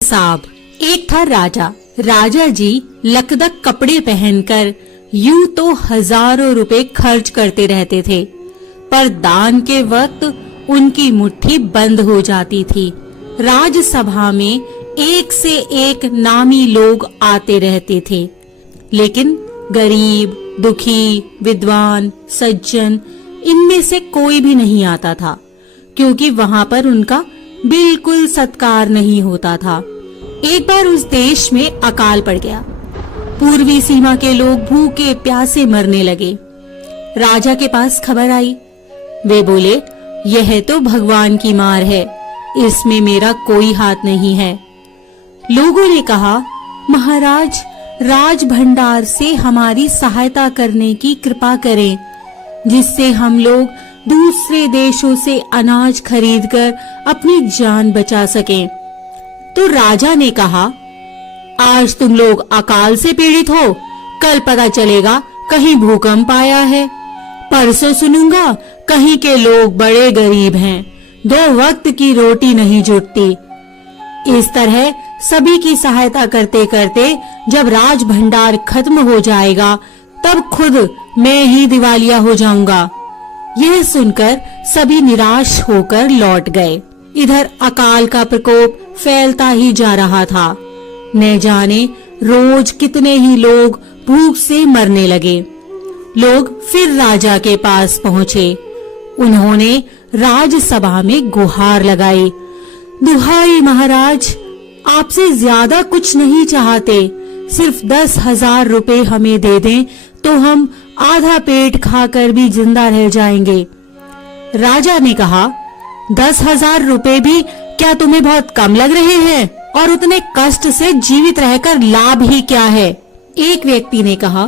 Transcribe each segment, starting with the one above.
साहब। एक था राजा। राजा जी लकदक कपड़े पहनकर यूं तो हजारों रुपए खर्च करते रहते थे, पर दान के वक्त उनकी मुट्ठी बंद हो जाती थी। राजसभा में एक से एक नामी लोग आते रहते थे, लेकिन गरीब, दुखी, विद्वान, सज्जन इनमें से कोई भी नहीं आता था, क्योंकि वहां पर उनका बिल्कुल सत्कार नहीं होता था। एक बार उस देश में अकाल पड़ गया। पूर्वी सीमा के लोग भूखे प्यासे मरने लगे। राजा के पास खबर आई। वे बोले, यह तो भगवान की मार है, इसमें मेरा कोई हाथ नहीं है। लोगों ने कहा, महाराज, राज भंडार से हमारी सहायता करने की कृपा करें, जिससे हम लोग दूसरे देशों से अनाज खरीदकर अपनी जान बचा सकें। तो राजा ने कहा, आज तुम लोग अकाल से पीड़ित हो, कल पता चलेगा कहीं भूकंप आया है, परसों सुनूंगा कहीं के लोग बड़े गरीब हैं, 2 वक्त की रोटी नहीं जुटती। इस तरह सभी की सहायता करते करते जब राज भंडार खत्म हो जाएगा, तब खुद मैं ही दिवालिया हो जाऊंगा। यह सुनकर सभी निराश होकर लौट गए। इधर अकाल का प्रकोप फैलता ही जा रहा था। न जाने रोज कितने ही लोग भूख से मरने लगे। लोग फिर राजा के पास पहुंचे। उन्होंने राजसभा में गुहार लगाई, दुहाई महाराज, आपसे ज्यादा कुछ नहीं चाहते, सिर्फ 10,000 रुपए हमें दे दें तो हम आधा पेट खाकर भी जिंदा रह जाएंगे। राजा ने कहा, 10,000 रुपए भी क्या तुम्हें बहुत कम लग रहे हैं? और उतने कष्ट से जीवित रहकर लाभ ही क्या है? एक व्यक्ति ने कहा,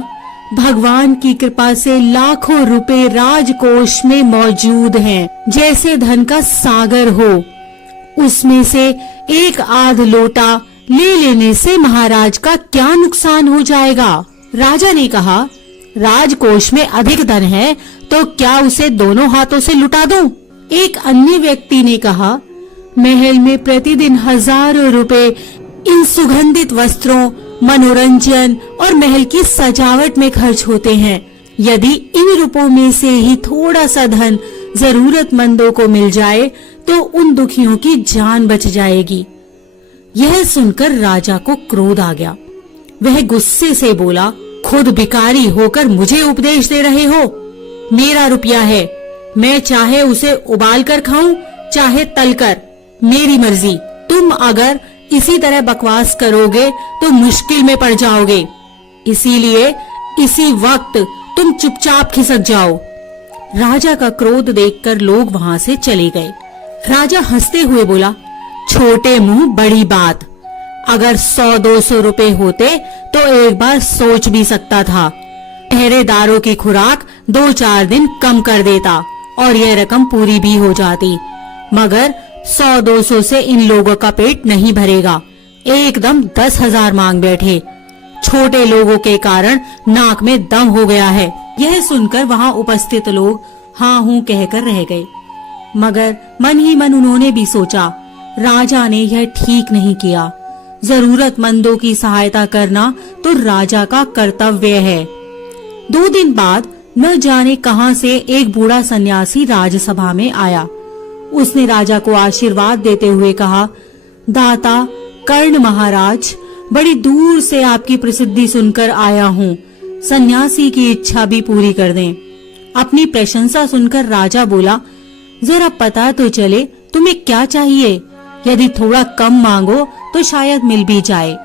भगवान की कृपा से लाखों रुपए राजकोष में मौजूद हैं, जैसे धन का सागर हो। उसमें से एक आध लोटा ले लेने से महाराज का क्या नुकसान हो जाएगा? राजा ने कहा, राजकोष में अधिक धन है तो क्या उसे दोनों हाथों से लुटा दूं? एक अन्य व्यक्ति ने कहा, महल में प्रतिदिन हजारों रुपए इन सुगंधित वस्त्रों, मनोरंजन और महल की सजावट में खर्च होते हैं। यदि इन रुपयों में से ही थोड़ा सा धन जरूरतमंदों को मिल जाए तो उन दुखियों की जान बच जाएगी। यह सुनकर राजा को क्रोध आ गया। वह गुस्से से बोला, खुद भिखारी होकर मुझे उपदेश दे रहे हो? मेरा रुपया है, मैं चाहे उसे उबाल कर खाऊं, चाहे तलकर, मेरी मर्जी। तुम अगर इसी तरह बकवास करोगे तो मुश्किल में पड़ जाओगे। इसीलिए इसी वक्त तुम चुपचाप खिसक जाओ। राजा का क्रोध देखकर लोग वहां से चले गए। राजा हंसते हुए बोला, छोटे मुंह बड़ी बात, अगर 100-200 रुपए होते तो एक बार सोच भी सकता था। पहरेदारों की खुराक 2-4 दिन कम कर देता और यह रकम पूरी भी हो जाती, मगर 100-200 से इन लोगों का पेट नहीं भरेगा। एकदम 10,000 मांग बैठे। छोटे लोगों के कारण नाक में दम हो गया है। यह सुनकर वहां उपस्थित लोग हाँ हूँ कहकर रह गए, मगर मन ही मन उन्होंने भी सोचा, राजा ने यह ठीक नहीं किया। जरूरतमंदों की सहायता करना तो राजा का कर्तव्य है। 2 दिन बाद न जाने कहां से एक बूढ़ा सन्यासी राजसभा में आया। उसने राजा को आशीर्वाद देते हुए कहा, दाता कर्ण महाराज, बड़ी दूर से आपकी प्रसिद्धि सुनकर आया हूँ, सन्यासी की इच्छा भी पूरी कर दें। अपनी प्रशंसा सुनकर राजा बोला, जरा पता तो चले तुम्हें क्या चाहिए, यदि थोड़ा कम मांगो तो शायद मिल भी जाए।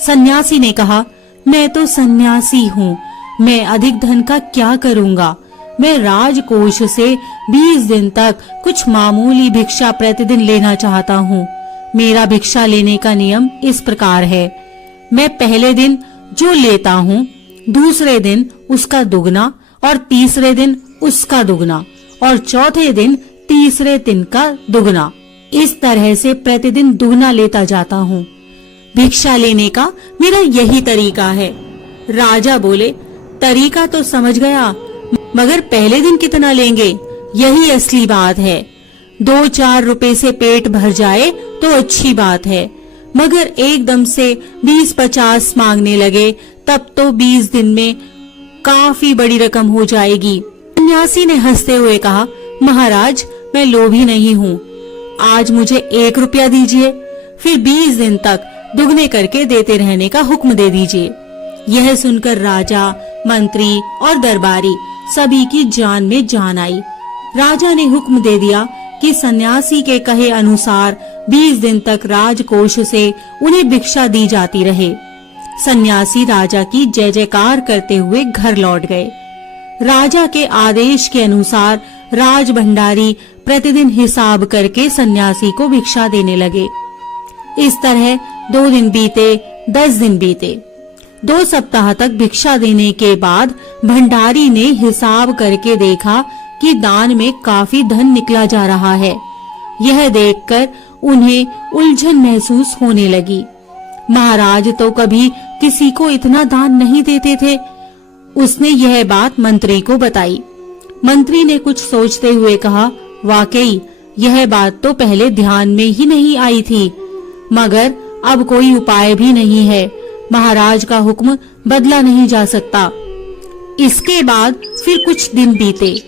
सन्यासी ने कहा, मैं तो सन्यासी हूँ, मैं अधिक धन का क्या करूँगा? मैं राजकोष से 20 दिन तक कुछ मामूली भिक्षा प्रतिदिन लेना चाहता हूँ। मेरा भिक्षा लेने का नियम इस प्रकार है, मैं पहले दिन जो लेता हूँ, दूसरे दिन उसका दुगना और तीसरे दिन उसका दुगना और चौथे दिन तीसरे दिन का दुगना। इस तरह से प्रतिदिन दुगना लेता जाता हूँ। भिक्षा लेने का मेरा यही तरीका है। राजा बोले, तरीका तो समझ गया, मगर पहले दिन कितना लेंगे, यही असली बात है। 2-4 रुपए से पेट भर जाए तो अच्छी बात है, मगर एकदम से 20-50 मांगने लगे, तब तो 20 दिन में काफी बड़ी रकम हो जाएगी। सन्यासी ने हंसते हुए कहा, महाराज मैं लोभी नहीं हूँ, आज मुझे 1 रुपया दीजिए, फिर 20 दिन तक दुगने करके देते रहने का हुक्म दे दीजिए। यह सुनकर राजा, मंत्री और दरबारी सभी की जान में जान आई। राजा ने हुक्म दे दिया कि सन्यासी के कहे अनुसार 20 दिन तक राजकोष से उन्हें भिक्षा दी जाती रहे। सन्यासी राजा की जय जयकार करते हुए घर लौट गए। राजा के आदेश के अनुसार राज भंडारी प्रतिदिन हिसाब करके सन्यासी को भिक्षा देने लगे। इस तरह 2 दिन बीते, 10 दिन बीते। 2 सप्ताह तक भिक्षा देने के बाद भंडारी ने हिसाब करके देखा कि दान में काफी धन निकला जा रहा है। यह देखकर उन्हें उलझन महसूस होने लगी। महाराज तो कभी किसी को इतना दान नहीं देते थे। उसने यह बात मंत्री को बताई। मंत्री ने कुछ सोचते हुए कहा, वाकई यह बात तो पहले ध्यान में ही नहीं आई थी, मगर अब कोई उपाय भी नहीं है। महाराज का हुक्म बदला नहीं जा सकता। इसके बाद फिर कुछ दिन बीते।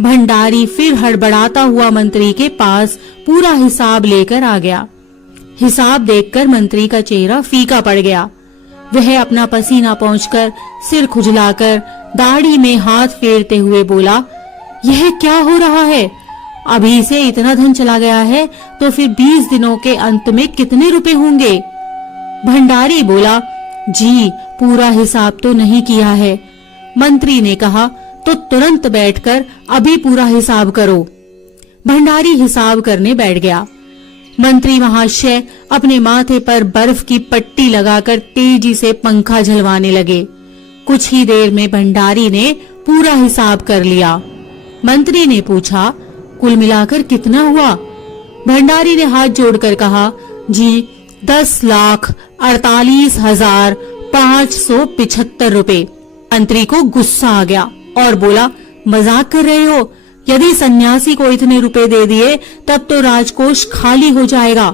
भंडारी फिर हड़बड़ाता हुआ मंत्री के पास पूरा हिसाब लेकर आ गया। हिसाब देखकर मंत्री का चेहरा फीका पड़ गया। वह अपना पसीना पोंछकर, सिर खुजलाकर, दाढ़ी में हाथ फेरते हुए बोला, यह क्या हो रहा है? अभी से इतना धन चला गया है तो फिर 20 दिनों के अंत में कितने रुपए होंगे? भंडारी बोला, जी पूरा हिसाब तो नहीं किया है। मंत्री ने कहा, तो तुरंत बैठकर अभी पूरा हिसाब करो। भंडारी हिसाब करने बैठ गया। मंत्री महाशय अपने माथे पर बर्फ की पट्टी लगाकर तेजी से पंखा झलवाने लगे। कुछ ही देर में भंडारी ने पूरा हिसाब कर लिया। मंत्री ने पूछा, कुल मिलाकर कितना हुआ? भंडारी ने हाथ जोड़कर कहा, जी 10,48,575 रुपए। मंत्री को गुस्सा आ गया और बोला, मजाक कर रहे हो? यदि सन्यासी को इतने रुपए दे दिए तब तो राजकोष खाली हो जाएगा।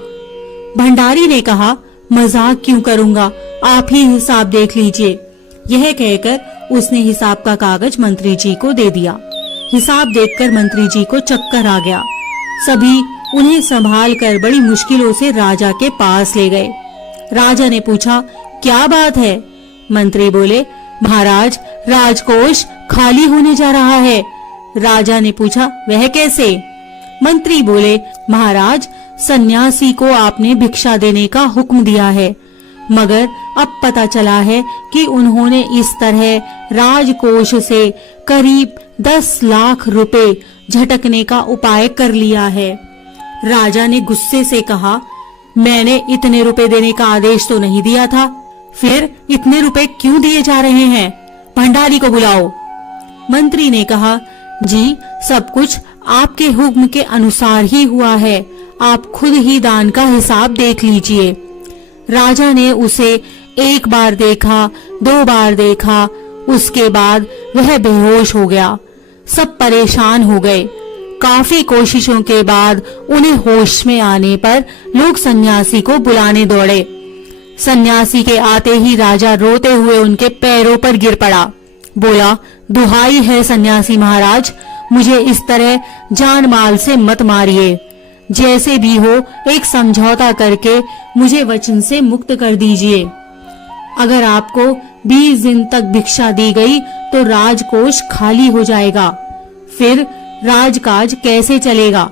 भंडारी ने कहा, मजाक क्यों करूंगा, आप ही हिसाब देख लीजिए। यह कहकर उसने हिसाब का कागज मंत्री जी को दे दिया। हिसाब देखकर मंत्री जी को चक्कर आ गया। सभी उन्हें संभाल कर बड़ी मुश्किलों से राजा के पास ले गए। राजा ने पूछा, क्या बात है? मंत्री बोले, महाराज राजकोष खाली होने जा रहा है। राजा ने पूछा, वह कैसे? मंत्री बोले, महाराज सन्यासी को आपने भिक्षा देने का हुक्म दिया है, मगर अब पता चला है कि उन्होंने इस तरह राजकोष से करीब 10 लाख रुपए झटकने का उपाय कर लिया है। राजा ने गुस्से से कहा, मैंने इतने रुपए देने का आदेश तो नहीं दिया था, फिर इतने रुपए क्यों दिए जा रहे हैं? भंडारी को बुलाओ। मंत्री ने कहा, जी सब कुछ आपके हुक्म के अनुसार ही हुआ है, आप खुद ही दान का हिसाब देख लीजिए। राजा ने उसे 1 बार देखा, 2 बार देखा, उसके बाद वह बेहोश हो गया। सब परेशान हो गए। काफी कोशिशों के बाद उन्हें होश में आने पर लोग सन्यासी को बुलाने दौड़े। सन्यासी के आते ही राजा रोते हुए उनके पैरों पर गिर पड़ा। बोला, दुहाई है सन्यासी महाराज, मुझे इस तरह जान माल से मत मारिए। जैसे भी हो एक समझौता करके मुझे वचन से मुक्त कर दीजिए। अगर आपको 20 दिन तक भिक्षा दी गई तो राजकोष खाली हो जाएगा, फिर राजकाज कैसे चलेगा?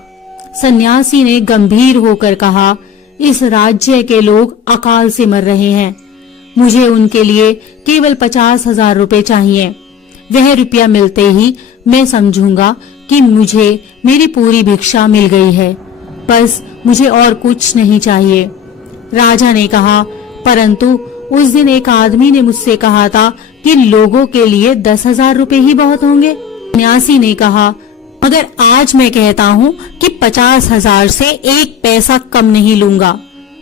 सन्यासी ने गंभीर होकर कहा, इस राज्य के लोग अकाल से मर रहे हैं, मुझे उनके लिए केवल 50,000 रुपए चाहिए। वह रुपया मिलते ही मैं समझूंगा कि मुझे मेरी पूरी भिक्षा मिल गई है, बस मुझे और कुछ नहीं चाहिए। राजा ने कहा, परंतु उस दिन एक आदमी ने मुझसे कहा था कि लोगों के लिए 10,000 रुपए ही बहुत होंगे। सन्यासी ने कहा, मगर आज मैं कहता हूँ कि 50,000 से 1 पैसा कम नहीं लूंगा।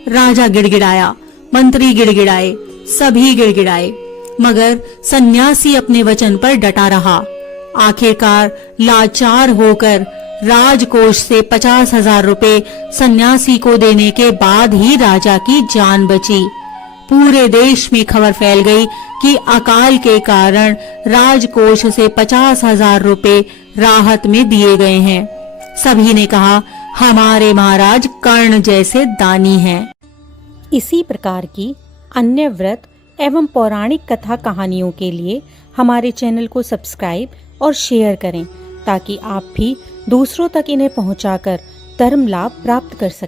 राजा गिड़गिड़ाया, मंत्री गिड़गिड़ाए, सभी गिड़गिड़ाए, मगर सन्यासी अपने वचन पर डटा रहा। आखिरकार लाचार होकर राजकोष से 50,000 रुपए सन्यासी को देने के बाद ही राजा की जान बची। पूरे देश में खबर फैल गई कि अकाल के कारण राजकोष से 50,000 रुपए राहत में दिए गए हैं। सभी ने कहा, हमारे महाराज कर्ण जैसे दानी हैं। इसी प्रकार की अन्य व्रत एवं पौराणिक कथा कहानियों के लिए हमारे चैनल को सब्सक्राइब और शेयर करें, ताकि आप भी दूसरों तक इन्हें पहुंचाकर धर्म लाभ प्राप्त कर सकें।